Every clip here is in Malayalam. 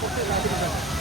করতে না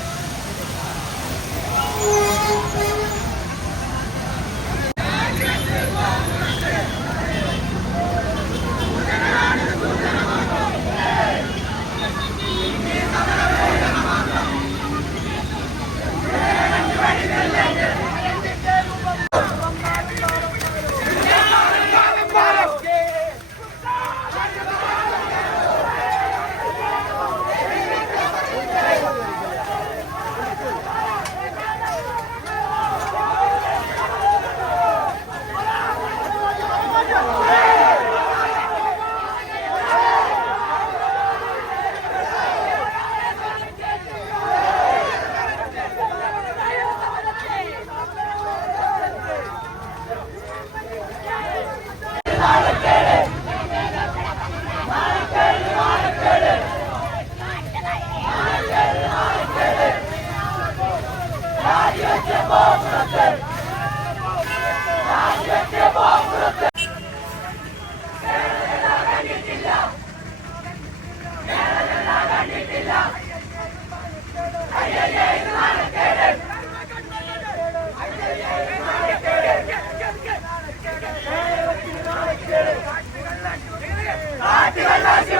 Activa el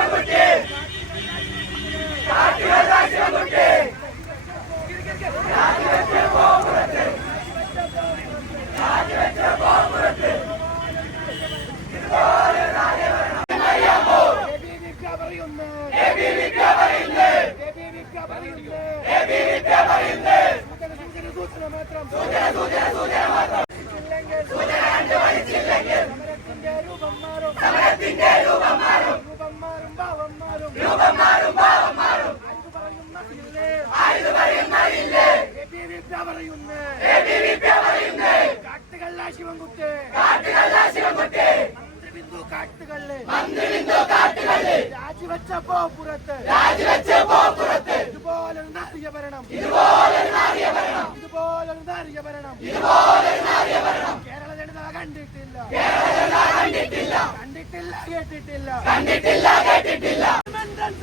രാജിവെച്ചപ്പോ പുറത്ത് രാജിവെച്ചപ്പോ പുറത്ത് ഇതുപോലെ നാറിയ ഭരണം. ഇതുപോലെ നാറിയ ഭരണം. ഇതുപോലെ നാറിയ ഭരണം. ഇതുപോലെ നാറിയ ഭരണം. കേരള ജനത കണ്ടിട്ടില്ല. കേരള ജനത കണ്ടിട്ടില്ല. കണ്ടിട്ടില്ല കേട്ടിട്ടില്ല. കണ്ടിട്ടില്ല കേട്ടിട്ടില്ല.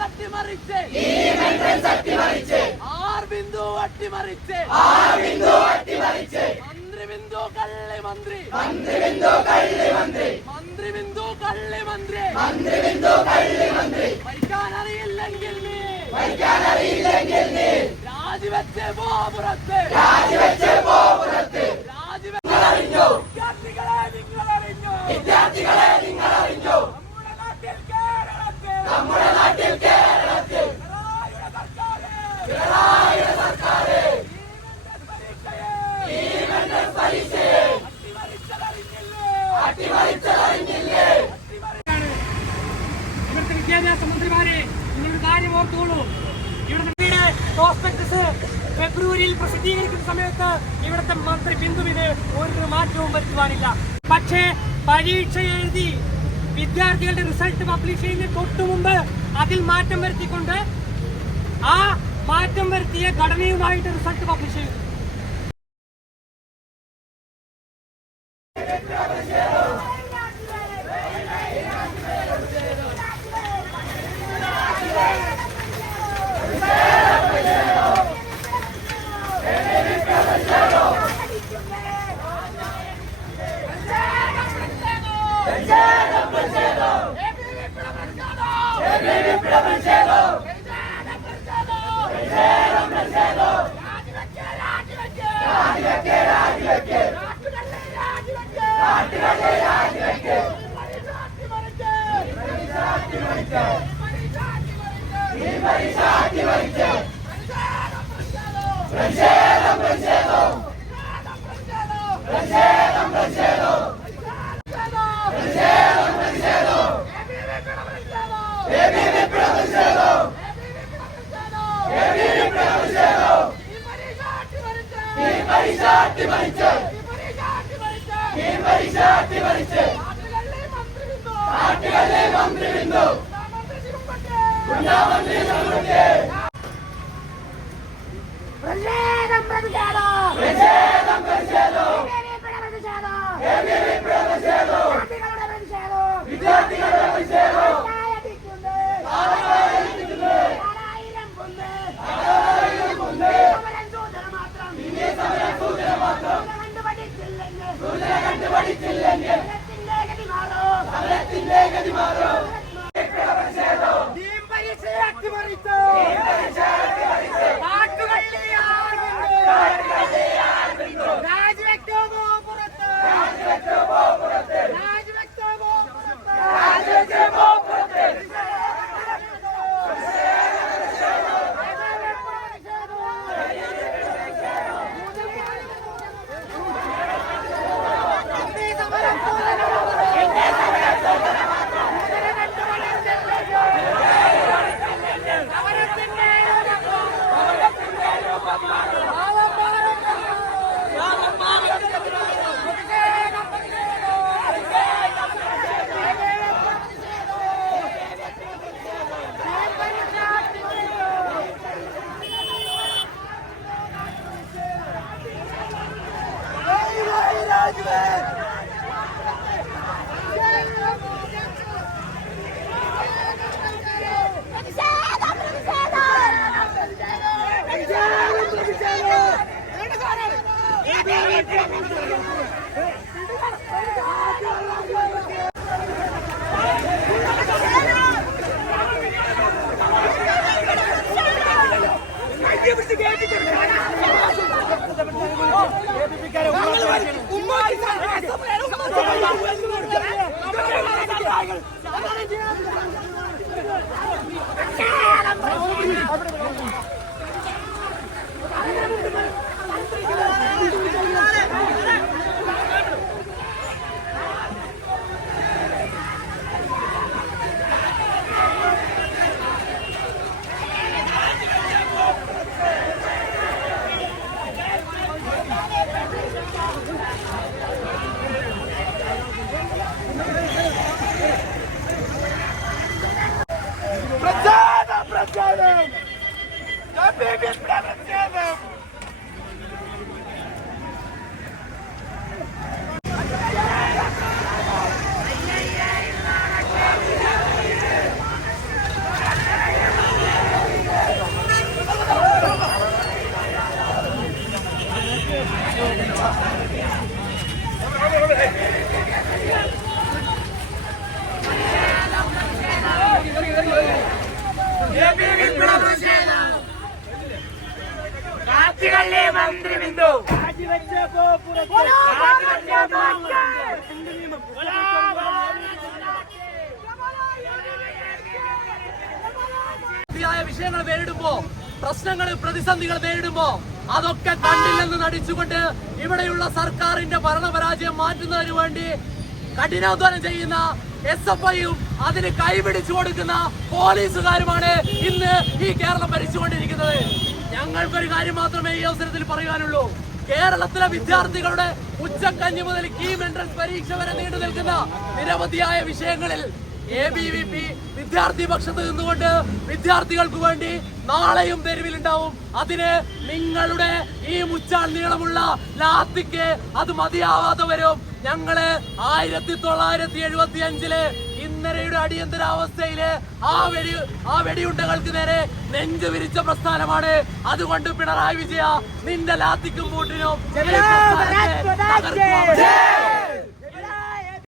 അട്ടിമറിച്ച് അട്ടിമറിച്ച് ആർ ബിന്ദു അട്ടിമറിച്ച് ആർ ബിന്ദു അട്ടിമറിച്ച് മന്ത്രി ബിന്ദു കള്ളി മന്ത്രി. മന്ത്രി ബിന്ദു കള്ളി മന്ത്രി. മന്ത്രി ബിന്ദു കള്ളി മന്ത്രി. മന്ത്രി ബിന്ദു കള്ളി മന്ത്രി. ഭരിക്കാൻ അറിയില്ലെങ്കിൽ നീ. ഭരിക്കാൻ അറിയില്ലെങ്കിൽ നീ. രാജിവെച്ച് പോ പുറത്ത്. രാജിവെച്ച് പോ പുറത്ത്. സമയത്ത് ഇവിടുത്തെ മന്ത്രി ബിന്ദുവിന് ഒരു മാറ്റവും വരുത്തുവാനില്ല. പക്ഷേ പരീക്ഷ എഴുതി വിദ്യാർത്ഥികളുടെ റിസൾട്ട് പബ്ലിഷ് ചെയ്യുന്ന തൊട്ടു മുമ്പ് അതിൽ മാറ്റം വരുത്തിക്കൊണ്ട് ആ മാറ്റം വരുത്തിയ ഘടനയുമായിട്ട് റിസൾട്ട് പബ്ലിഷ് ചെയ്തു. ప్రజేదం ప్రజేదం ప్రజేదం ప్రజేదం പ്രതിഷേധം പ്രതിഷേധം ¡Vamos! baby, promise. കാറ്റുകള്ളി മന്ത്രി ബിന്ദു. വിഷയങ്ങൾ നേരിടുമ്പോ പ്രശ്നങ്ങൾ പ്രതിസന്ധികൾ നേരിടുമ്പോ അതൊക്കെ കണ്ടില്ലെന്ന് നടിച്ചുകൊണ്ട് ഇവിടെയുള്ള സർക്കാരിന്റെ ഭരണപരാജയം മാറ്റുന്നതിന് വേണ്ടി കഠിനാധ്വാനം ചെയ്യുന്ന എസ് എഫ് ഐയും അതിന് കൈപിടിച്ചു കൊടുക്കുന്ന പോലീസുകാരുമാണ് ഇന്ന് ഈ കേരളം ഭരിച്ചുകൊണ്ടിരിക്കുന്നത്. ഞങ്ങൾക്കൊരു കാര്യം മാത്രമേ ഈ അവസരത്തിൽ പറയാനുള്ളൂ. കേരളത്തിലെ വിദ്യാർത്ഥികളുടെ ഉച്ചക്കഞ്ഞി മുതൽ കീം എൻട്രൻസ് പരീക്ഷ വരെ നീണ്ടു നിൽക്കുന്ന നിരവധിയായ വിഷയങ്ങളിൽ എ ബി വി പി വിദ്യാർത്ഥി പക്ഷത്ത് നിന്നുകൊണ്ട് വിദ്യാർത്ഥികൾക്ക് വേണ്ടി നാളെയും തെരുവിലുണ്ടാവും. അതിന് നിങ്ങളുടെ ഈ മുച്ചാൽ നീളമുള്ള ലാത്തിക്ക് അത് മതിയാവാതെ വരും. ഞങ്ങൾ ആയിരത്തി തൊള്ളായിരത്തി എഴുപത്തി അഞ്ചിൽ ഇന്നലെയുടെ അടിയന്തരാവസ്ഥയിൽ ആ വെടി ആ വെടിയുണ്ടകൾക്ക് നേരെ നെഞ്ചു വിരിച്ച പ്രസ്ഥാനമാണ്. അതുകൊണ്ട് പിണറായി വിജയ നിന്റെ ലാത്തിക്കും പൂട്ടിനും